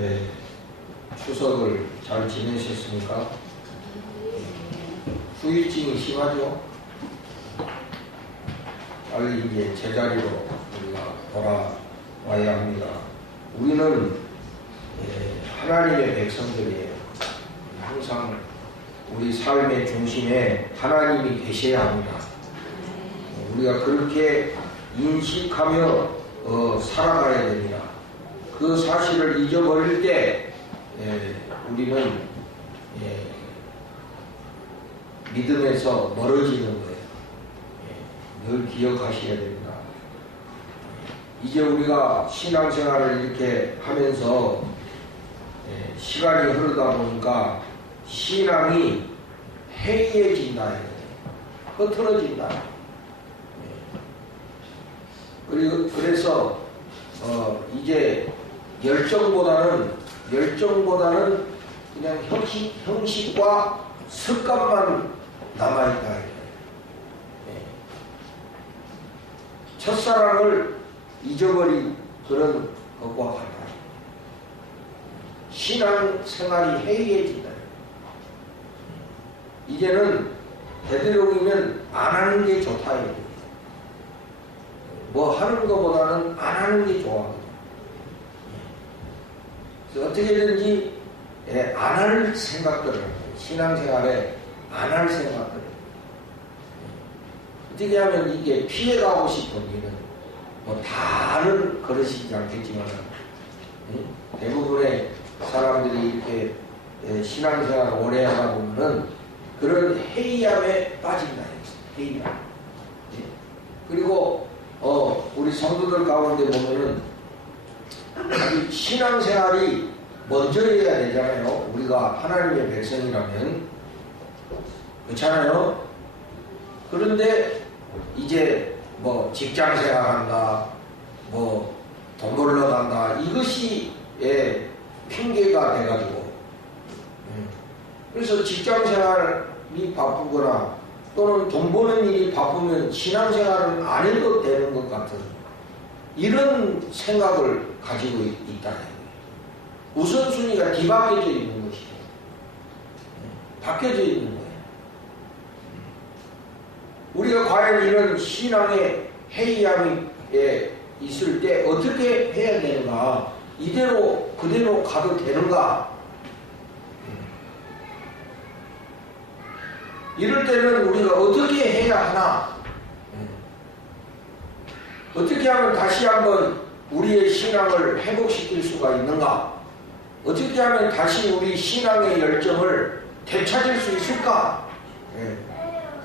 네, 추석을 잘 지내셨습니까? 후유증이 심하죠? 빨리 이제 제자리로 우리가 돌아와야 합니다. 우리는 하나님의 백성들이에요. 항상 우리 삶의 중심에 하나님이 계셔야 합니다. 우리가 그렇게 인식하며 살아가야 됩니다. 그 사실을 잊어버릴 때 우리는 믿음에서 멀어지는 거예요. 늘 기억하셔야 됩니다. 이제 우리가 신앙생활을 이렇게 하면서 시간이 흐르다 보니까 신앙이 해이해진다, 흐트러진다. 그래서 이제 열정보다는 그냥 형식과 습관만 남아있다. 첫사랑을 잊어버린 그런 것과 같다. 신앙생활이 해이해진다. 이제는 되도록이면 안 하는 게 좋다. 뭐 하는 것보다는 안 하는 게 좋아. 그래서 어떻게든지 안 할 생각들을, 신앙생활에 안 할 생각들을 어떻게 하면 이게 피해가고 싶은 일은 뭐 다는 그러시지 않겠지만 대부분의 사람들이 이렇게 신앙생활을 오래 하다 보면은 그런 해이함에 빠진다. 해이함. 그리고 우리 성도들 가운데 보면은 신앙생활이 먼저여야 되잖아요. 우리가 하나님의 백성이라면. 그렇잖아요. 그런데 이제 뭐 직장생활 한다, 뭐 돈 벌러 간다, 이것이 핑계가 돼가지고 그래서 직장생활이 바쁘거나 또는 돈 버는 일이 바쁘면 신앙생활은 안 해도 되는 것 같은 이런 생각을 가지고 있다. 우선순위가 뒤바뀌어져 있는 것이죠. 바뀌어져 있는 거예요. 우리가 과연 이런 신앙의 해이함이 있을 때 어떻게 해야 되는가? 이대로 그대로 가도 되는가? 이럴 때는 우리가 어떻게 해야 하나? 어떻게 하면 다시 한번 우리의 신앙을 회복시킬 수가 있는가? 어떻게 하면 다시 우리 신앙의 열정을 되찾을 수 있을까?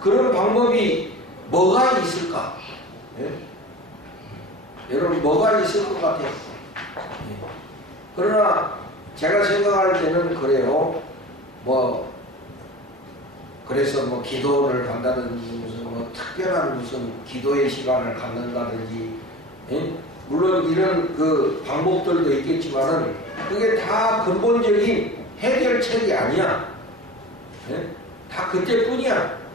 그런 방법이 뭐가 있을까? 여러분, 뭐가 있을 것 같아요? 그러나 제가 생각할 때는 그래요. 그래서 뭐 기도를 간다든지 무슨 특별한 무슨 기도의 시간을 갖는다든지, 물론 이런 그 방법들도 있겠지만은 그게 다 근본적인 해결책이 아니야. 다 그때뿐이야.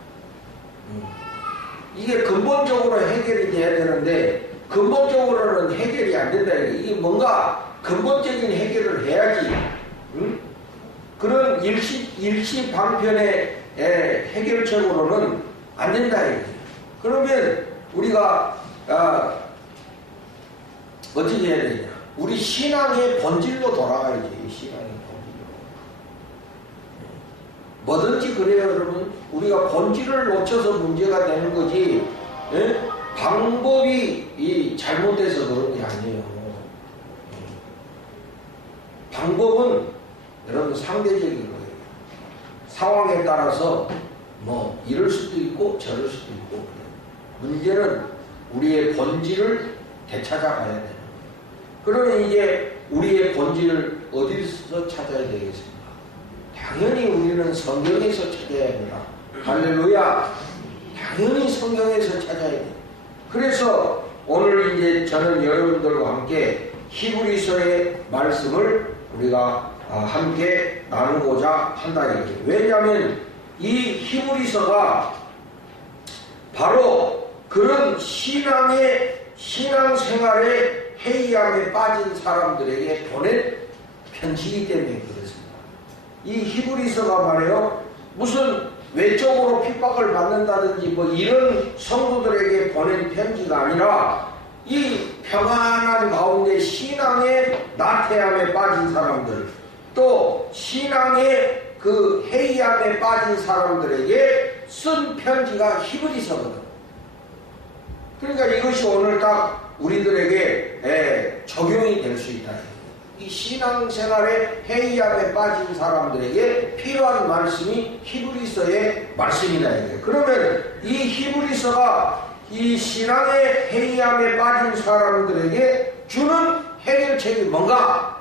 이게 근본적으로 해결이 돼야 되는데 근본적으로는 해결이 안 된다. 이게 뭔가 근본적인 해결을 해야지. 그런 일시방편의 해결책으로는 안 된다. 그러면 우리가 어떻게 해야 되냐? 우리 신앙의 본질로 돌아가야지. 신앙의 본질로. 뭐든지 그래요, 여러분. 우리가 본질을 놓쳐서 문제가 되는 거지. 방법이 잘못돼서 그런 게 아니에요. 방법은 여러분 상대적인 거예요. 상황에 따라서 뭐 이럴 수도 있고 저럴 수도 있고. 문제는 우리의 본질을 되찾아가야 되는 거예요. 그러면 이제 우리의 본질을 어디서 찾아야 되겠습니까? 당연히 우리는 성경에서 찾아야 합니다. 할렐루야! 당연히 성경에서 찾아야 돼요. 그래서 오늘 이제 저는 여러분들과 함께 히브리서의 말씀을 우리가 함께 나누고자 한다 이거죠. 왜냐하면 이 히브리서가 바로 그런 신앙생활에 해이함에 빠진 사람들에게 보낸 편지이기 때문에 그렇습니다. 이 히브리서가 말이에요, 무슨 외적으로 핍박을 받는다든지 뭐 이런 성도들에게 보낸 편지가 아니라 이 평안한 가운데 신앙의 나태함에 빠진 사람들, 또 신앙의 그 해이함에 빠진 사람들에게 쓴 편지가 히브리서거든. 그러니까 이것이 오늘 딱 우리들에게 적용이 될 수 있다. 이 신앙생활에 해이함에 빠진 사람들에게 필요한 말씀이 히브리서의 말씀이다. 그러면 이 히브리서가 이 신앙의 해이함에 빠진 사람들에게 주는 해결책이 뭔가?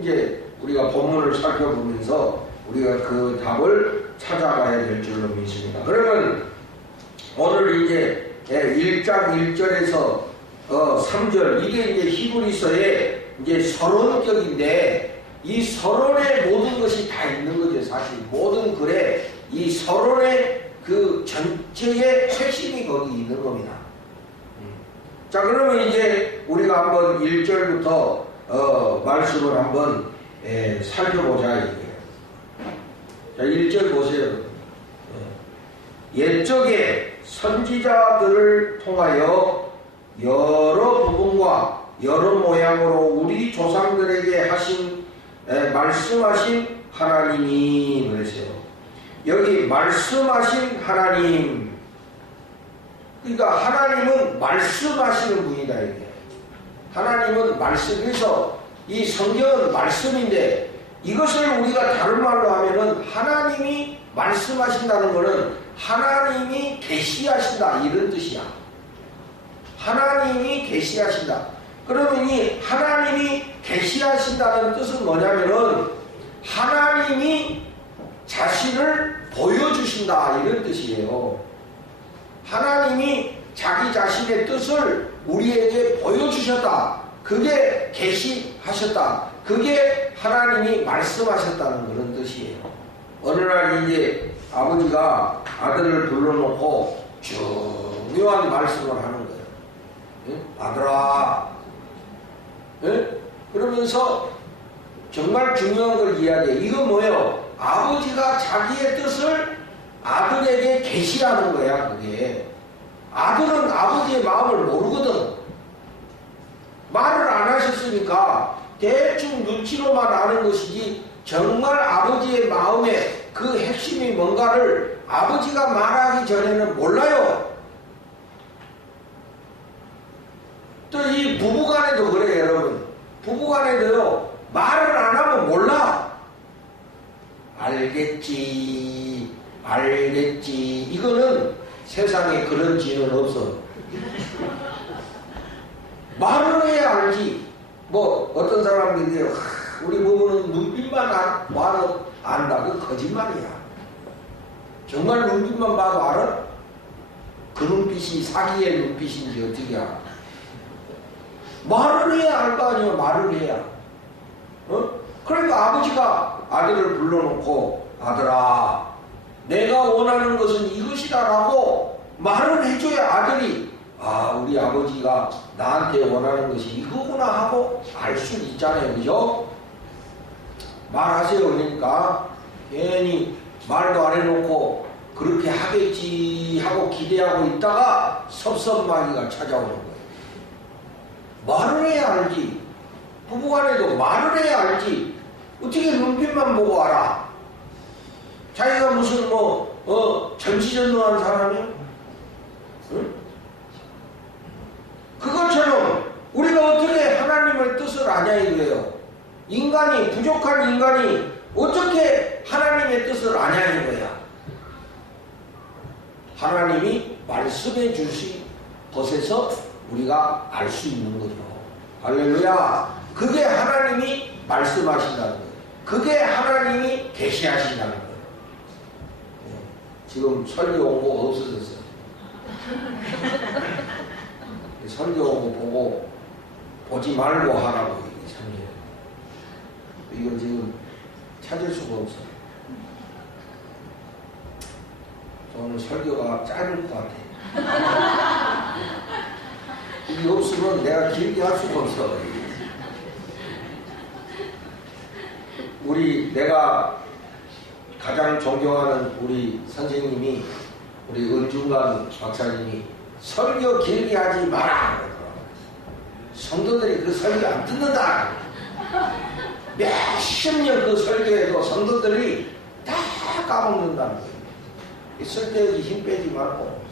이제 우리가 본문을 살펴보면서 우리가 그 답을 찾아가야 될 줄로 믿습니다. 그러면 오늘 이제 1장 1절에서 3절, 이게 이제 히브리서의 이제 서론격인데, 이 서론에 모든 것이 다 있는 거죠. 사실 모든 글에 이 서론의 그 전체의 핵심이 거기 있는 겁니다. 자, 그러면 이제 우리가 한번 1절부터 말씀을 한번 살펴보자 이게. 자, 1절 보세요. 옛적에 선지자들을 통하여 여러 부분과 여러 모양으로 우리 조상들에게 말씀하신 하나님이 그러세요. 여기 말씀하신 하나님, 그러니까 하나님은 말씀하시는 분이다 이게. 하나님은 말씀, 그래서 이 성경은 말씀인데 이것을 우리가 다른 말로 하면은 하나님이 말씀하신다는 것은 하나님이 계시하신다 이런 뜻이야. 하나님이 계시하신다. 그러면 이 하나님이 계시하신다는 뜻은 뭐냐면은 하나님이 자신을 보여주신다 이런 뜻이에요. 하나님이 자기 자신의 뜻을 우리에게 보여주셨다. 그게 계시하셨다. 그게 하나님이 말씀하셨다는 그런 뜻이에요. 어느 날 이제 아버지가 아들을 불러놓고 중요한 말씀을 하는 거예요. 응? 아들아, 응? 그러면서 정말 중요한 걸 이야기해. 이건 뭐예요? 아버지가 자기의 뜻을 아들에게 계시하는 거야. 그게 아들은 아버지의 마음을 모르거든. 말을 안 하셨으니까 대충 눈치로만 아는 것이지 정말 아버지의 마음에 그 핵심이 뭔가를 아버지가 말하기 전에는 몰라요. 또 이 부부간에도 그래요, 여러분. 부부간에도요, 말을 안 하면 몰라. 알겠지, 이거는 세상에 그런 지는 없어. 말을 해야 알지. 뭐 어떤 사람들이 우리 부부는 눈빛만 봐도 안다. 그 거짓말이야. 정말 눈빛만 봐도 알아? 그 눈빛이 사기의 눈빛인지 어떻게 알아? 말을 해야 알 거 아니에요. 말을 해야. 그러니까 아버지가 아들을 불러놓고 아들아, 내가 원하는 것은 이것이다라고 말을 해줘야 아들이 우리 아버지가 나한테 원하는 것이 이거구나 하고 알 수 있잖아요. 그죠? 말하세요. 그러니까 괜히 말도 안 해놓고 그렇게 하겠지 하고 기대하고 있다가 섭섭마귀가 찾아오는 거예요. 말을 해야 알지. 부부간에도 말을 해야 알지. 어떻게 눈빛만 보고 알아? 자기가 무슨 전지전능한 사람이야? 응? 그것처럼 우리가 어떻게 하나님의 뜻을 아냐 이거예요. 부족한 인간이 어떻게 하나님의 뜻을 아냐 이거야. 하나님이 말씀해 주신 것에서 우리가 알 수 있는 거죠. 할렐루야. 그게 하나님이 말씀하신다는 거예요. 그게 하나님이 계시하신다는 거예요. 지금 설교 온 거 없어졌어요. 설교 온 거 보고 보지 말고 하라고 설교. 이거 지금 찾을 수가 없어요. 오늘 설교가 짧을 것 같아. 이게 없으면 내가 길게 할 수가 없어. 내가 가장 존경하는 우리 선생님이, 우리 은중관 박사님이 설교 길게 하지 마라 그러더라고요. 성도들이 그 설교 안 듣는다. 몇십 년 그 설교에도 성도들이 다 까먹는다는 거예요. 설교에 힘 빼지 말고.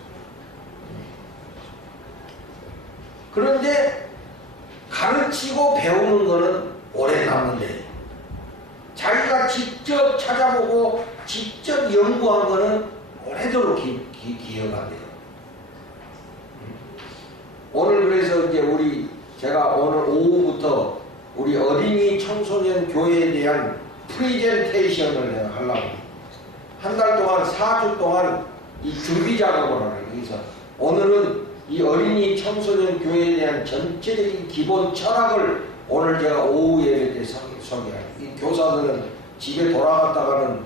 그런데 가르치고 배우는 거는 오래 남는데, 자기가 직접 찾아보고 직접 연구한 거는 오래도록 기억한대요. 오늘 그래서 이제 제가 오늘 오후부터 우리 어린이 청소년 교회에 대한 프리젠테이션을 내가 하려고. 한 달 동안, 4주 동안 이 준비 작업을 하는 거예요. 그래서 오늘은 이 어린이 청소년 교회에 대한 전체적인 기본 철학을 오늘 제가 오후 예배 때 소개해요. 이 교사들은 집에 돌아갔다가는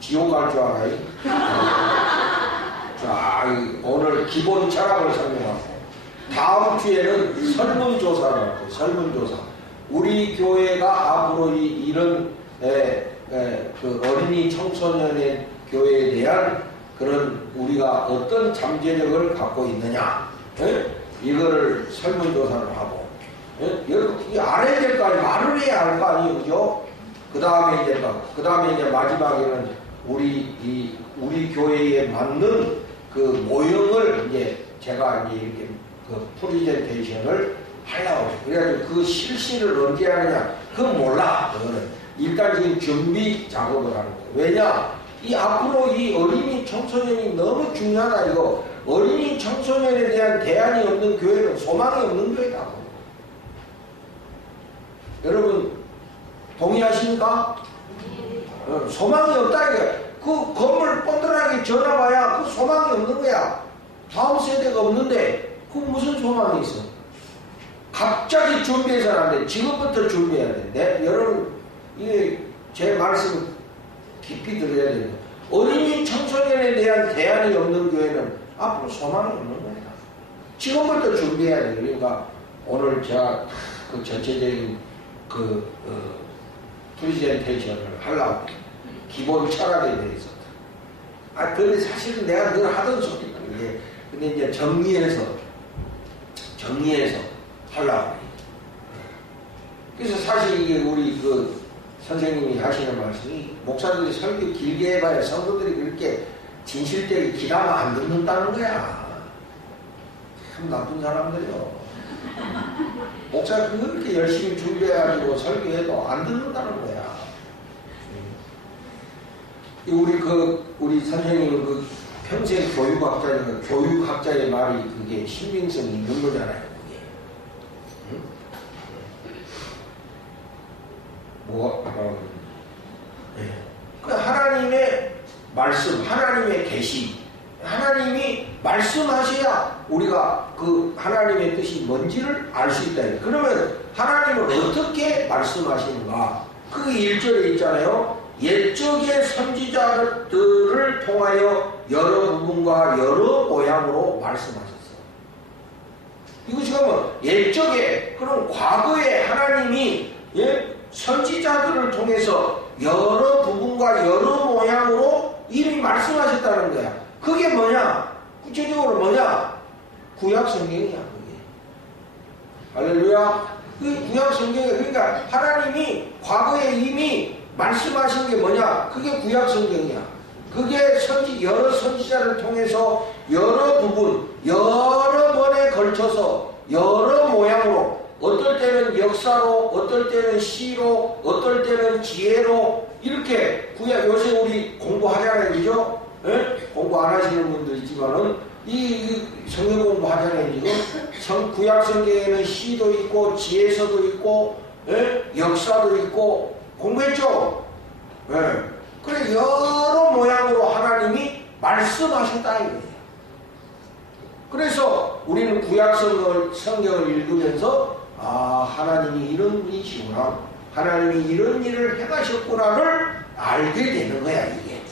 지옥 갈 줄 알아요. 자, 오늘 기본 철학을 설명하고, 다음 주에는 설문조사를 할 거예요. 설문조사. 우리 교회가 앞으로 이런 그 어린이 청소년의 교회에 대한 그런 우리가 어떤 잠재력을 갖고 있느냐, 이거를 설문조사를 하고, 여러분 알아야 될 거 아니에요. 말을 해야 할 거 아니에요, 그죠? 그 다음에 이제 마지막에는 우리 교회에 맞는 그 모형을 이제 제가 이제 이렇게 그 프리젠테이션을 하려고 해요. 그래가지고 그 실시를 언제 하느냐, 그건 몰라. 그거는 일단 지금 준비 작업을 하는 거예요. 왜냐? 이 앞으로 이 어린이 청소년이 너무 중요하다. 이거 어린이 청소년에 대한 대안이 없는 교회는 소망이 없는 교회다. 여러분 동의하십니까? 소망이 없다. 그 건물 뻔뻔하게 지어놔봐야 그 소망이 없는 거야. 다음 세대가 없는데 그 무슨 소망이 있어? 갑자기 준비해서는 안 돼. 지금부터 준비해야 돼. 여러분 이게 제 말씀 깊이 들어야 돼요. 어린이 청소년에 대한 대안이 없는 교회는 앞으로 소망이 없는 거야. 지금부터 준비해야 돼. 그러니까 오늘 제가 그 전체적인 프리젠테이션을 하려고 기본 철학에 대해서. 근데 사실은 내가 늘 하던 소리다. 근데 이제 정리해서 하려고. 그래서 사실 이게 우리 그 선생님이 하시는 말씀이, 목사들이 설교 길게 해봐야 성도들이 그렇게 진실되게 기다면 안 듣는다는 거야. 참 나쁜 사람들이요. 목사 그렇게 열심히 준비해가지고 설교해도 안 듣는다는 거야. 우리 선생님은 그 평생 교육학자니까 교육학자의 말이 그게 신빙성이 있는 거잖아요. 그게. 응? 그 하나님의 말씀, 하나님의 계시, 하나님이 말씀하셔야 우리가 그 하나님의 뜻이 뭔지를 알 수 있다. 그러면 하나님은 어떻게 말씀하시는가? 그 1절에 있잖아요. 옛적의 선지자들을 통하여 여러 부분과 여러 모양으로 말씀하셨어. 이거 지금 옛적에, 그럼 과거에 하나님이 선지자들을 통해서 여러 부분과 여러 모양으로 이미 말씀하셨다는 거야. 그게 뭐냐? 구체적으로 뭐냐? 구약 성경이야, 그게. 할렐루야. 그 구약 성경이, 그러니까 하나님이 과거에 이미 말씀하신 게 뭐냐? 그게 구약 성경이야. 그게 여러 선지자를 통해서 여러 부분, 여러 번에 걸쳐서 여러 모양으로, 어떨 때는 역사로, 어떨 때는 시로, 어떨 때는 지혜로, 이렇게 구약, 요새 우리 공부하잖아요, 그죠? 공부 안 하시는 분들 있지만은 이 성경 공부하잖아요, 지금. 구약 성경에는 시도 있고 지혜서도 있고 역사도 있고 공부했죠? 그래 여러 모양으로 하나님이 말씀하셨다 이거예요. 그래서 우리는 구약 성경을 읽으면서 하나님이 이런 분이시구나, 하나님이 이런 일을 행하셨구나를 알게 되는 거야 이게.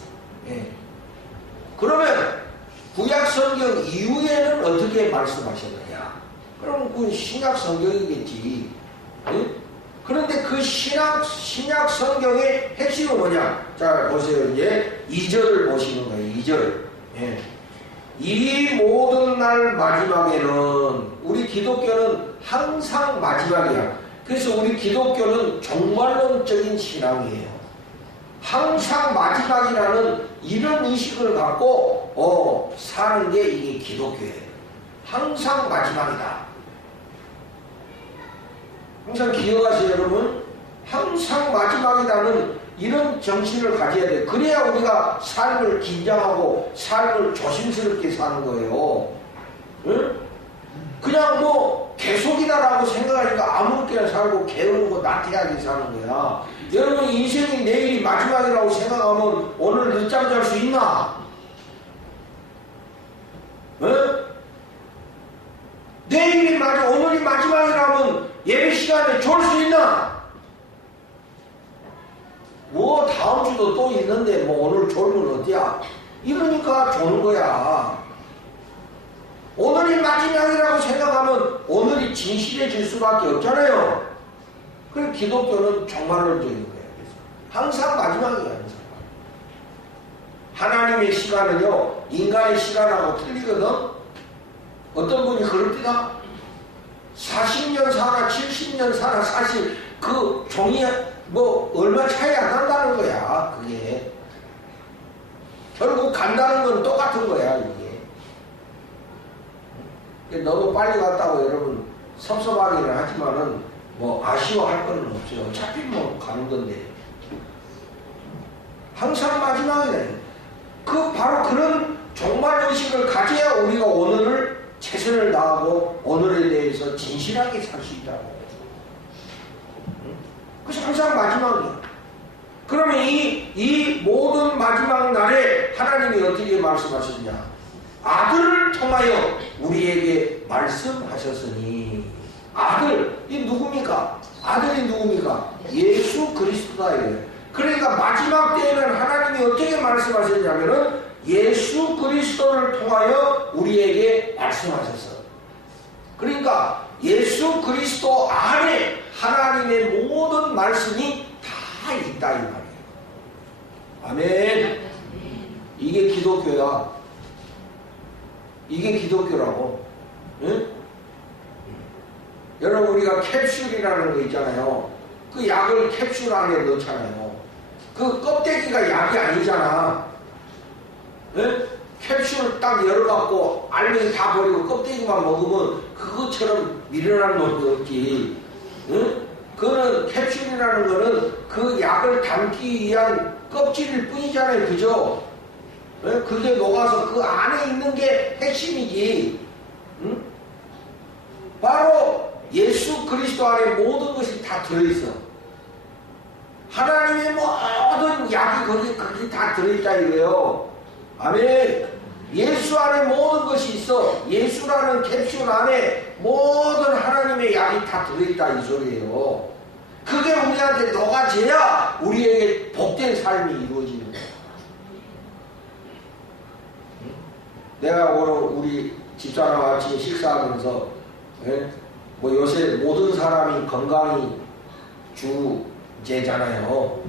그러면 구약 성경 이후에는 어떻게 말씀하셨느냐? 그럼 그 신약 성경이겠지. 그런데 그 신약 성경의 핵심은 뭐냐? 자, 보세요. 이제 2절을 보시는 거예요. 2절. 예. 이 모든 날 마지막에는, 우리 기독교는 항상 마지막이야. 그래서 우리 기독교는 종말론적인 신앙이에요. 항상 마지막이라는 이런 인식을 갖고 사는 게 이게 기독교예요. 항상 마지막이다. 항상 기억하세요, 여러분. 항상 마지막이라는 이런 정신을 가져야 돼요. 그래야 우리가 삶을 긴장하고 삶을 조심스럽게 사는 거예요. 응? 그냥 뭐 계속이다라고 생각하니까 아무렇게나 살고 게으르고 나태하게 사는 거야. 여러분, 인생이 내일이 마지막이라고 생각하면 오늘 늦잠 잘 수 있나? 응? 오늘이 마지막이라면 예배 시간에 졸 수 있나? 뭐 다음 주도 또 있는데 뭐 오늘 졸면 어디야? 이러니까 조는 거야. 오늘이 마지막이라고 생각하면 오늘이 진실해질 수밖에 없잖아요. 그래서 기독교는 종말론적인 거예요. 그래서 항상 마지막이에요. 항상. 하나님의 시간은요, 인간의 시간하고 틀리거든. 어떤 분이 그럴때다 40년 살아, 70년 살아, 사실 그 종이 뭐 얼마 차이 안 난다는 거야. 그게 결국 간다는 건 똑같은 거야. 이게 너무 빨리 갔다고 여러분 섭섭하기는 하지만은 뭐 아쉬워할 거는 없어요. 어차피 뭐 가는 건데. 항상 마지막이네. 그 바로 그런 종말의식을 가져야 우리가 오늘을 최선을 다하고 오늘에 대해서 진실하게 살 수 있다고. 그래서 항상 마지막이야. 그러면 이 모든 마지막 날에 하나님이 어떻게 말씀하셨냐? 아들을 통하여 우리에게 말씀하셨으니. 아들, 이 누굽니까? 아들이 누굽니까? 예수 그리스도다 이거예요. 그러니까 마지막 때에는 하나님이 어떻게 말씀하셨냐면은 예수 그리스도를 통하여 우리에게 말씀하셨어. 그러니까 예수 그리스도 안에 하나님의 모든 말씀이 다 있다 이 말이에요. 아멘. 이게 기독교야. 이게 기독교라고. 응? 여러분, 우리가 캡슐이라는 거 있잖아요. 그 약을 캡슐 안에 넣잖아요. 그 껍데기가 약이 아니잖아. 응? 캡슐 딱 열어갖고 알맹이 다 버리고 껍데기만 먹으면 그것처럼 미련한 놈이 없지. 응? 그거는 캡슐이라는 거는 그 약을 담기 위한 껍질일 뿐이잖아요. 그죠? 응? 그게 녹아서 그 안에 있는 게 핵심이지. 응? 바로 예수 그리스도 안에 모든 것이 다 들어있어. 하나님의 모든 약이 거기 다 들어있다 이거예요. 아멘. 예수 안에 모든 것이 있어. 예수라는 캡슐 안에 모든 하나님의 약이 다 들어있다 이 소리예요. 그게 우리한테 녹아져야 우리에게 복된 삶이 이루어지는 거야. 내가 오늘 우리 집사람 아침 식사하면서 뭐 요새 모든 사람이 건강이 주제잖아요.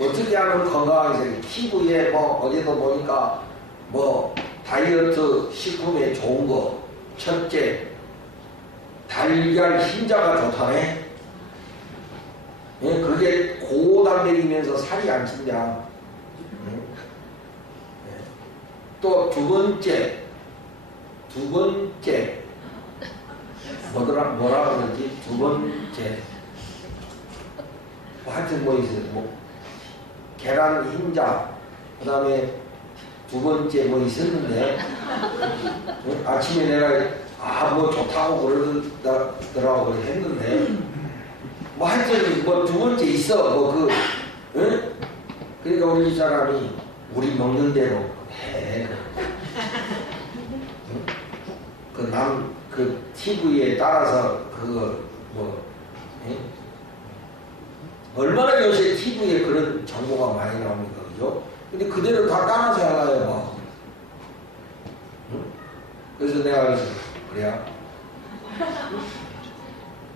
어떻게 하면 건강하게 피부에 뭐 어디도 보니까 뭐 다이어트 식품에 좋은 거 첫째 달걀 흰자가 좋다네. 그게 고단백이면서 살이 안 찐다. 또 두 번째 뭐라 그러지? 두 번째 하여튼 뭐 있어요. 뭐 계란 흰자, 그 다음에 두 번째 뭐 있었는데 아침에 내가 뭐 좋다고 그러더라고 했는데 뭐 하여튼 뭐 두 번째 있어. 뭐 그러니까 우리 집사람이 우리 먹는 대로 해. 그 TV에 따라서 그거 뭐 얼마나 요새 TV에 그런 정보가 많이 나옵니까, 그죠? 근데 그대로 다 따라서 해가요, 뭐. 그래서 내가 그래야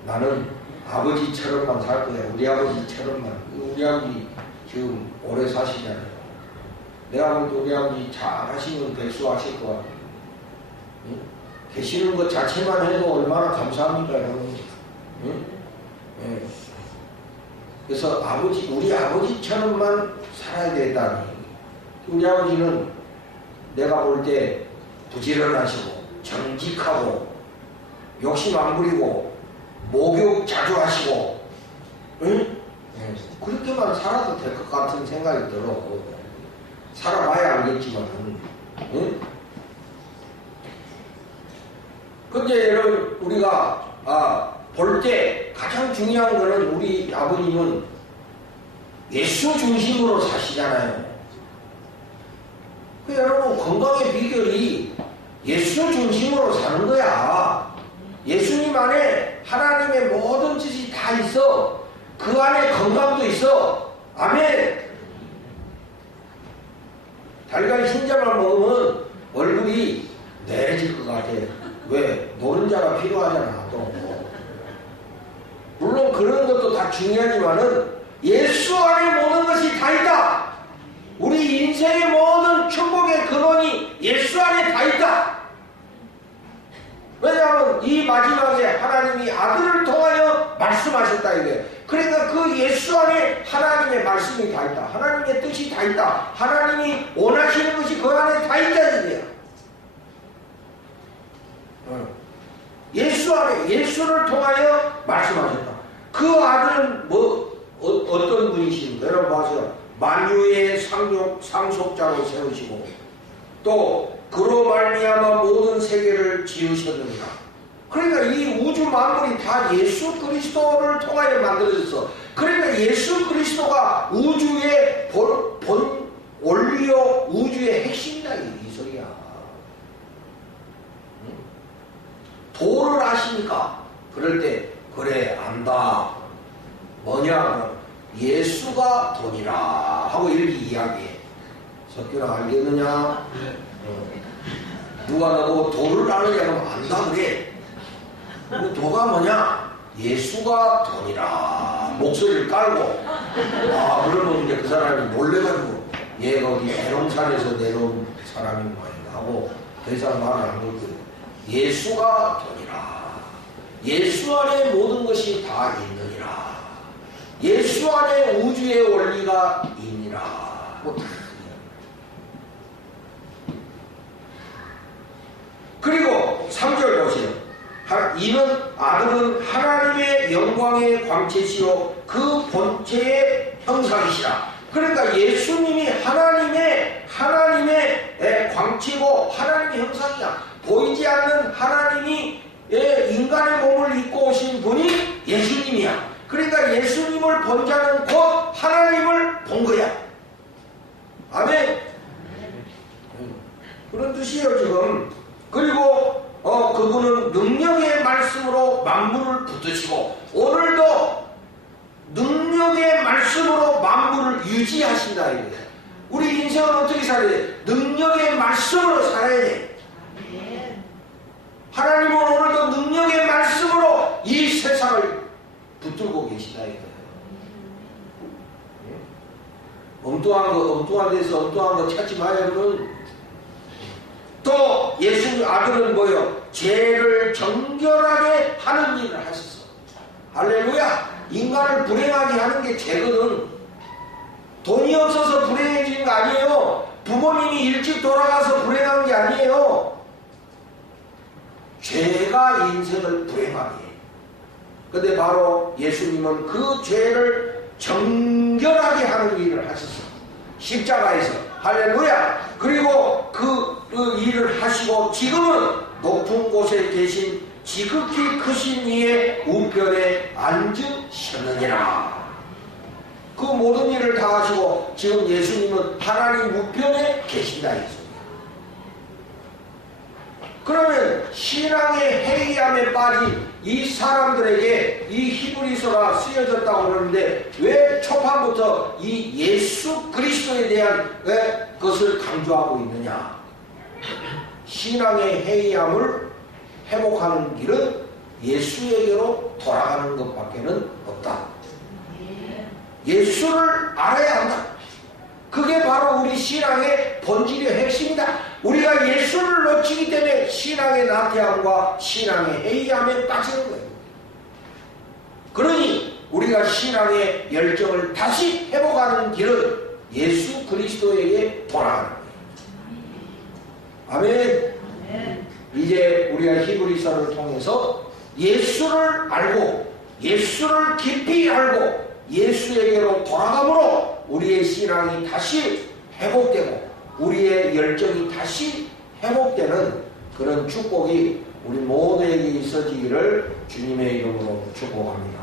나는 아버지처럼만 살 거야. 우리 아버지처럼만. 우리 아버지 지금 오래 사시잖아요. 내가 보니까 우리 아버지 잘 하시면 백수하실 것 같아요. 응? 계시는 것 자체만 해도 얼마나 감사합니까, 여러분. 응? 네. 그래서 우리 아버지처럼만 살아야 된다니. 우리 아버지는 내가 볼 때 부지런하시고 정직하고 욕심 안 부리고 목욕 자주 하시고, 응? 네. 그렇게만 살아도 될 것 같은 생각이 들어. 살아봐야 알겠지만, 응? 근데 여러분, 우리가 볼 때 가장 중요한 거는 우리 아버님은 예수 중심으로 사시잖아요. 여러분, 건강의 비결이 예수 중심으로 사는 거야. 예수님 안에 하나님의 모든 뜻이 다 있어. 그 안에 건강도 있어. 아멘. 달걀 흰자만 먹으면 얼굴이 내려질 것 같아. 왜? 노른자가 필요하잖아. 또. 물론 그런 것도 다 중요하지만은 예수 안에 모든 것이 다 있다. 우리 인생의 모든 축복의 근원이 예수 안에 다 있다. 왜냐하면 이 마지막에 하나님이 아들을 통하여 말씀하셨다 이게. 그러니까 그 예수 안에 하나님의 말씀이 다 있다. 하나님의 뜻이 다 있다. 하나님이 원하시는 것이 그 안에 다 있다 이거야. 예수 안에 예수를 통하여 말씀하셨다. 그 아들은 어떤 분이십니까? 여러분 보세요. 만유의 상속자로 세우시고 또 그로 말미암아 모든 세계를 지으셨느니라. 그러니까 이 우주 만물이 다 예수 그리스도를 통하여 만들어졌어. 그러니까 예수 그리스도가 우주의 본 원리요 우주의 핵심이다 이 소리야. 도를 아십니까? 그럴 때 그래 안다. 뭐냐? 예수가 돈이라 하고 이렇게 이야기해. 석규나 알겠느냐? 누가 너고 도를 아느냐 그러면 안다 그래. 그 도가 뭐냐? 예수가 돈이라. 목소리를 깔고 그러면 이제 그 사람이 놀래가지고 얘가 어디 해롱산에서 내려온 사람인가 하고 더 이상 말을 안 걸거든. 예수가 돈이라. 예수 안에 모든 것이 다 있느니라. 예수 안에 우주의 원리가 있니라. 그리고 3절 보세요. 이는 아들은 하나님의 영광의 광채시요 그 본체의 형상이시라. 그러니까 예수님이 하나님의 광채고 하나님의 형상이야. 보이지 않는 하나님이 인간의 몸을 입고 오신 분이 예수님이야. 그러니까 예수님을 본 자는 곧 하나님을 본 거야. 아멘. 그런 뜻이에요 지금. 그리고 그분은 능력의 말씀으로 만물을 붙드시고 오늘도 능력의 말씀으로 만물을 유지하신다 이거예요. 우리 인생은 어떻게 살아야 돼? 능력의 말씀으로 살아야 돼. 하나님은 오늘도 능력의 말씀으로 이 세상을 붙들고 계시다 이거예요. 엉뚱한 데서 엉뚱한 거 찾지 마요 여러분. 또 예수 아들은 뭐요? 죄를 정결하게 하는 일을 하셨어. 할렐루야. 인간을 불행하게 하는 게 죄거든. 돈이 없어서 불행해지는 거 아니에요. 부모님이 일찍 돌아가서 불행한 게 아니에요. 죄가 인생을 불행하게 해. 근데 바로 예수님은 그 죄를 정결하게 하는 일을 하셨어. 십자가에서. 할렐루야. 그리고 그 일을 하시고 지금은 높은 곳에 계신 지극히 크신 이의 우편에 앉으셨느니라. 그 모든 일을 다 하시고 지금 예수님은 하나님 우편에 계신다 이 소리야. 그러면 신앙의 해이함에 빠진 이 사람들에게 이 히브리서가 쓰여졌다고 그러는데 왜 초판부터 이 예수 그리스도에 대한 것을 강조하고 있느냐? 신앙의 해이함을 회복하는 길은 예수에게로 돌아가는 것밖에는 없다. 예수를 알아야 한다. 그게 바로 우리 신앙의 본질의 핵심이다. 우리가 예수를 놓치기 때문에 신앙의 나태함과 신앙의 해이함에 빠지는 거예요. 그러니 우리가 신앙의 열정을 다시 회복하는 길은 예수 그리스도에게 돌아가는 거예요. 아멘. 이제 우리가 히브리서를 통해서 예수를 알고 예수를 깊이 알고 예수에게로 돌아감으로 우리의 신앙이 다시 회복되고 우리의 열정이 다시 회복되는 그런 축복이 우리 모두에게 있어지기를 주님의 이름으로 축복합니다.